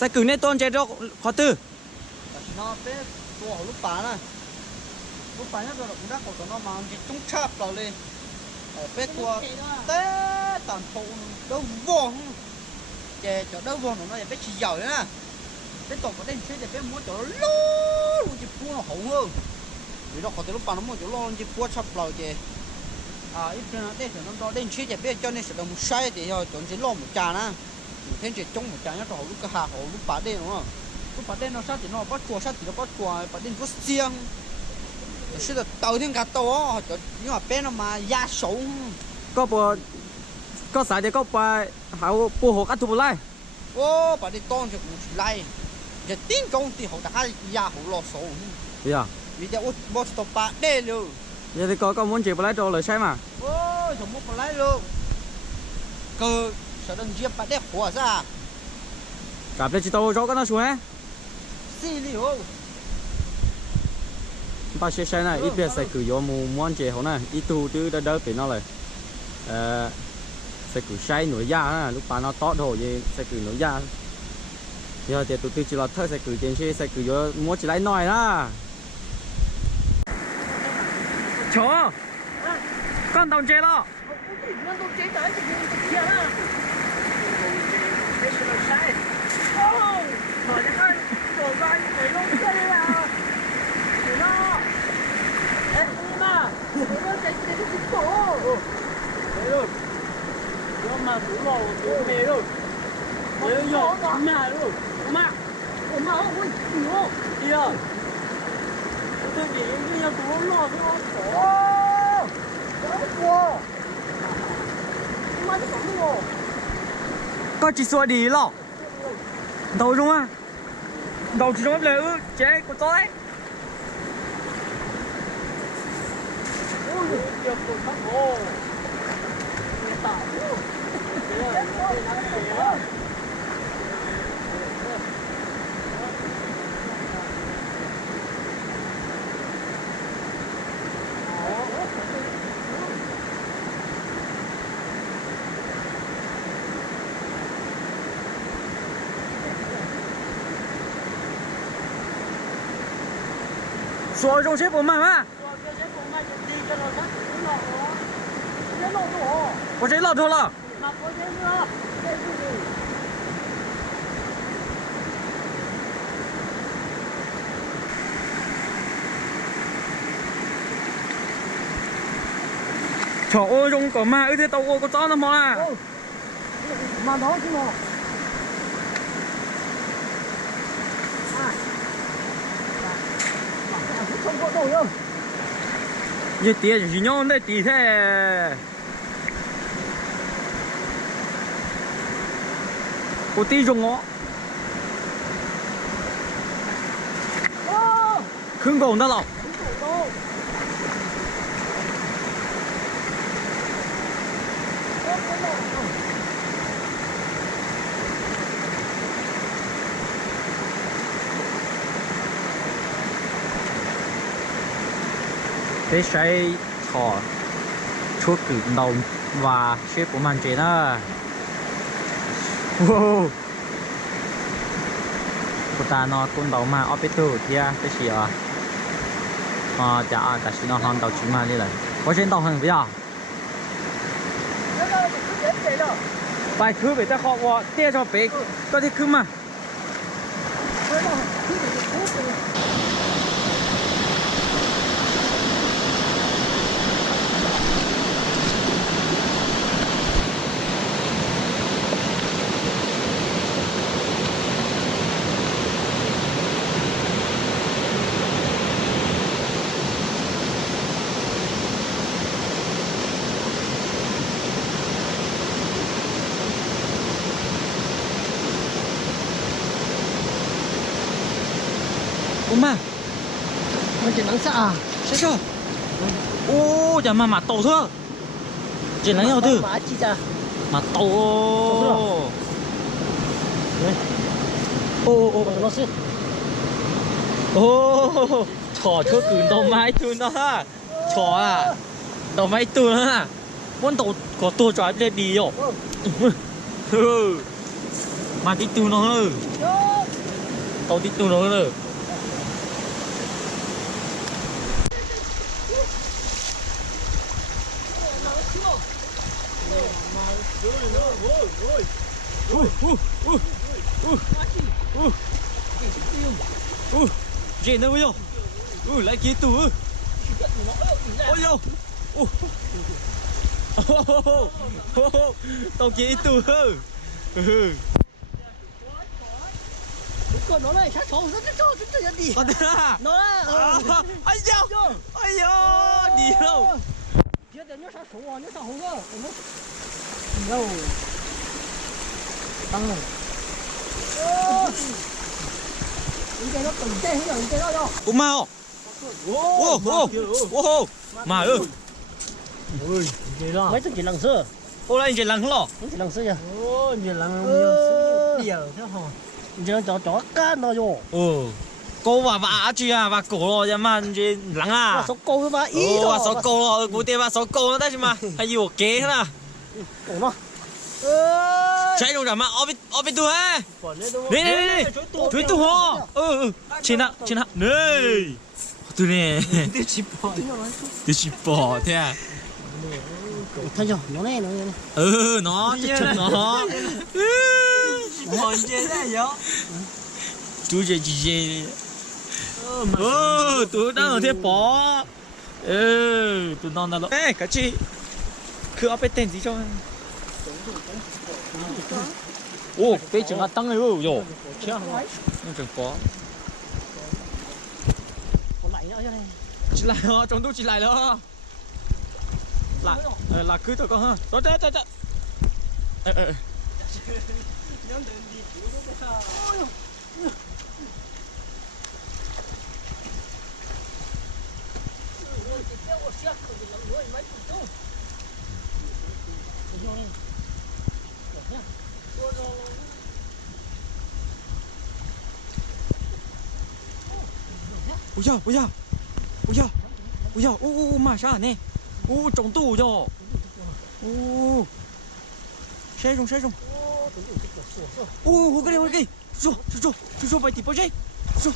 Xe cử nên tôn chế đâu khó tư. Nó bé tua lúc bà nè. Lúc bà nhá rồi cũng đã có nó mà chỉ trúng chạp vào lên. Bé tua té tàn phụ đâu vô. Chè chỗ đâu vô nó bé chỉ giỏi nữa. Bé tổ có đen chơi để bé muốn chỗ lú luôn chỉ pua nó hậu hơn. Vì đó có thể lúc bà nó muốn chỗ lo chỉ pua chạp vào chè. Ít nữa đen nó đó đen chơi để bé cho nên sẽ đồng sai thì rồi chọn chỉ lo một trà nè. Thêm chỉ trống một trà nhá, lúc cái hà hậu lúc bà đen đúng không? Lúc bà đen nó sát thì nó bắt chùa sát thì nó bắt chùa, bà đen có xiềng. Sẽ là tàu thêm cả tàu á, nhưng mà bé nó mà da sấu. Có xài thì có bà hậu bùa hộ cắt thu lại. Ô, bà đen to thì cũng chỉ lại. Giờ tiếng công thì hậu đã da hậu lo sấu. Dạ. Vì giờ bớt tàu bà đen luôn. Vậy thì có muốn chịu bà lấy cho lời sai mà. Ô, thằng muốn bà lấy luôn. Cơ sợ đừng giết bà đen khổ ra. Cảm thấy chị tàu cho cái nó xuống á. Xì liu. Ba xe xe này ít biết sẽ cử vô mù muốn chế hậu này ít tu chứ đỡ phải nó lại sẽ cử say nổi da lúc bà nó to đồ gì sẽ cử nổi da giờ thì tụi tôi chỉ là thơ sẽ cử tiền xe sẽ cử vô muốn chỉ lấy nồi đó chó con tàu chế đó mà đủ lò đủ mề rồi mới nhỏ mà rồi mà ôi nhiều đi à tôi chỉ như là đủ lò thôi ô quá mà nó không lò có chỉ xua đi lọ đầu đúng không đầu chỉ nói là chế của tôi ôi nhiều của thằng ô xua trong xếp của mà có chế lọt thôi là trời ơi trong có ma thế tao có cho nó mà mà đó chứ mà không có đồ đâu như tía chỉ nhon đây tí thế có tí dùng ngõ khưng cầu nó lọc để xây thọ chuột cử đầu và xếp của màn chế đó wow cô ta nó con đầu mà ở bên tu kia cái gì à chả tại sao nó hòn đầu chỉ mà đi lại có trên tàu hàng bây giờ bài cứ phải ta họ qua tia cho bé có thể cứ mà mà mình chỉ nắng xa sao sao ô chả mà tàu thôi chỉ lấy nhau từ mà tàu ô nó xí ô chó chúa cử đầu máy tuôn đó ha chó à đầu máy tuôn ha muốn tàu có tua chó lên đi rồi mà cái tuôn nó tao tí tu nó rồi. Gì nữa bây giờ? Lại kia tù. Ôi yo. Tao kia tù. nó này sát số rất cho chúng ta đi Con thế à? nó Ây da. Ây da, đi đâu? chưa đến nhớ sát số nhớ sao không cơ đâu tăng này cái nó từng cái không cái đó đâu Cũng mau. Ô. Mà ơi. ôi gì đó mấy chỉ lần xưa Ô lại chỉ lăng lọ. chỉ lần xưa ô chỉ lần nhiều thế hả chỉ lần chó cá nó vô Cô và chứ à và cổ rồi mà chỉ lăng à. số câu mà ý Và số cổ rồi, cụ thể và số cổ nó đấy chứ mà. Hay gì kế thế nào? cổ nó Chạy đâu mà ở bên tu ha. Đi. Chuối tu ho. Trên nào. Này. Tu nè. Đi chip bò thế à? thấy chưa nó này Nó chắc nó. còn chơi đấy nhở Chú chị. Tôi đang ở thế bò. Tôi non đâu. Ê, cả chị. Cứ ở bên tên gì cho. Ô, bây giờ tăng rồi rồi. Nhưng chẳng có. còn lại nữa cho này Chị lại rồi, trong tôi chị lại rồi. Là cứ thôi con ha. Đó chết. Ôi da, mà sao nè. Trống tủ rồi. Xe rung. Cái này. Rồi, phải tìm bao giờ. Rồi.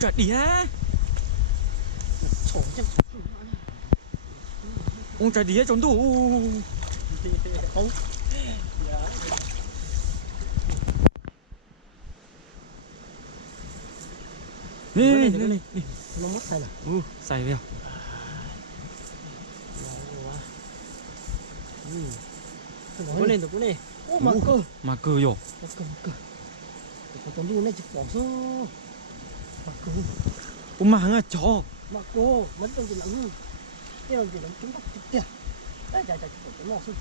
Trả đĩa. Trả đĩa trốn tủ. không Nè. nó mất sai rồi Sai vào. Bữa này ô mà cơ rồi. còn đu này chỉ bỏ số mà cơ Mà hả chó. mà cô mất đâu chỉ lắm cái đâu chỉ lắm chúng ta chụp tiền đấy chạy cái mỏ xuống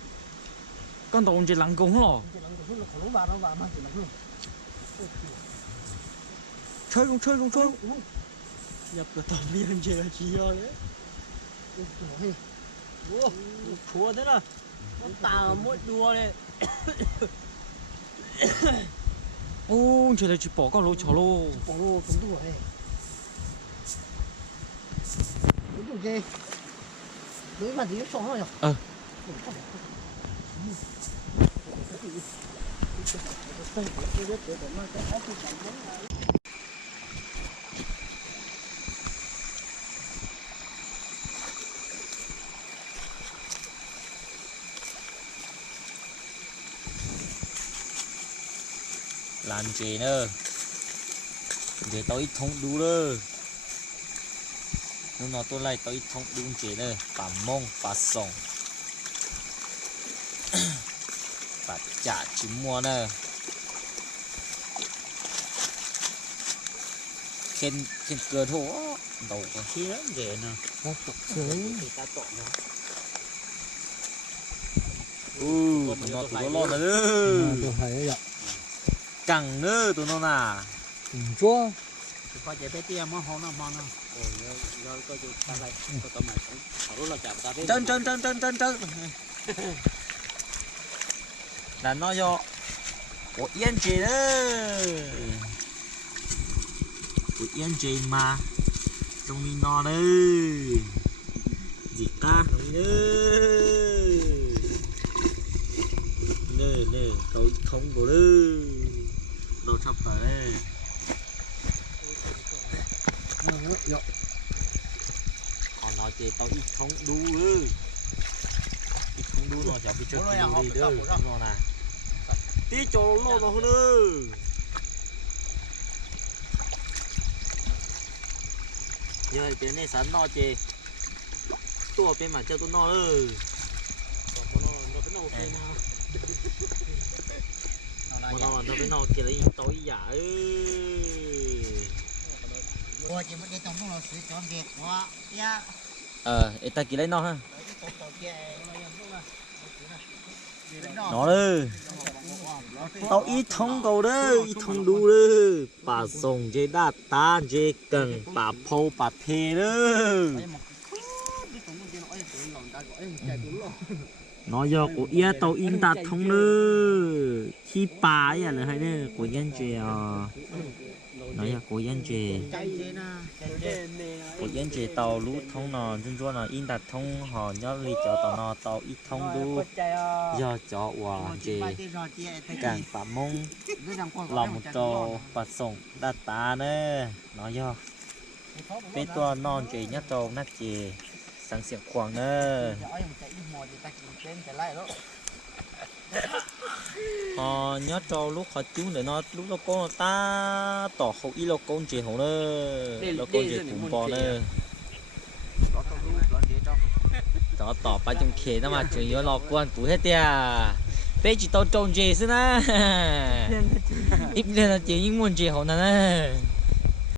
Con tàu chỉ lăng cũng lò. chỉ lắm cái là khổ bà nó bà mà chỉ lắm Chơi luôn. nhập vào tàu miền chơi chỉ rồi đấy chúa thế là nó tà mỗi đua này Chỉ là chỉ bỏ con lỗ chó lô. bỏ lô cũng đua này cũng đua gì đối mặt thì nó xong rồi Làm gì nữa. Để tôi thông đủ nữa. Nếu nó tôi lại tôi thông đủ gì nữa. Bà mông, bà sòng. Bà chả chỉ mua nữa. Khen cửa thổ đầu có khi lắm dễ nè. nó tục xuống thì ta chọn nó nó tụi nó lo nữa. tôi thấy vậy Cẳng nữa tụi nó nà. chúa coi chạy bé tia mà họ nó rồi coi chụp ta lại coi tao mày họ rất là chậm ta biết Chân. Là nó do của yên chị đó. Của yên chị mà. trong mi no đây gì ta nè tao ít thông của đây đâu chập phải đây còn nói chị tao ít thông đu ư ít thông đu nó chả bị chơi đi đâu nó nè tí cho nó nó hơn ư giờ cái này sẵn no chị tua bên mà cho tôi no ư mà nó bên nó kia lấy tối giả ư ủa chỉ mất cái tông nó sẽ cho việc quá ya ta kia lấy nó ha nó ư tao ít thông cầu đấy ít thông đu đấy bà sòng chế đa ta chế cần bà phô bà phê đấy nó do của ia tàu in đạt thông nữa khi bà ấy là hay nữa của nhân chè nó là của nhân chè của nhân chè tàu lú thông nó dân cho nó in đạt thông họ nhớ đi cho tàu nó tàu ít thông đu do cho hòa chè càng bà mông lòng trò bà sòng đa ta nữa nó do bên tua non chè nhất trâu nát chè sáng sớm khoảng nữa nhớ cho lúc họ chú để nó lúc nó có ta tỏ hậu ý là con chị hậu nữa là con chị cũng bò nữa đó tỏ ba trong kia nó mà chỉ nhớ lo quan của hết tia bây chỉ tao trồng chị xí na ít lên là chỉ những muốn chị hậu nè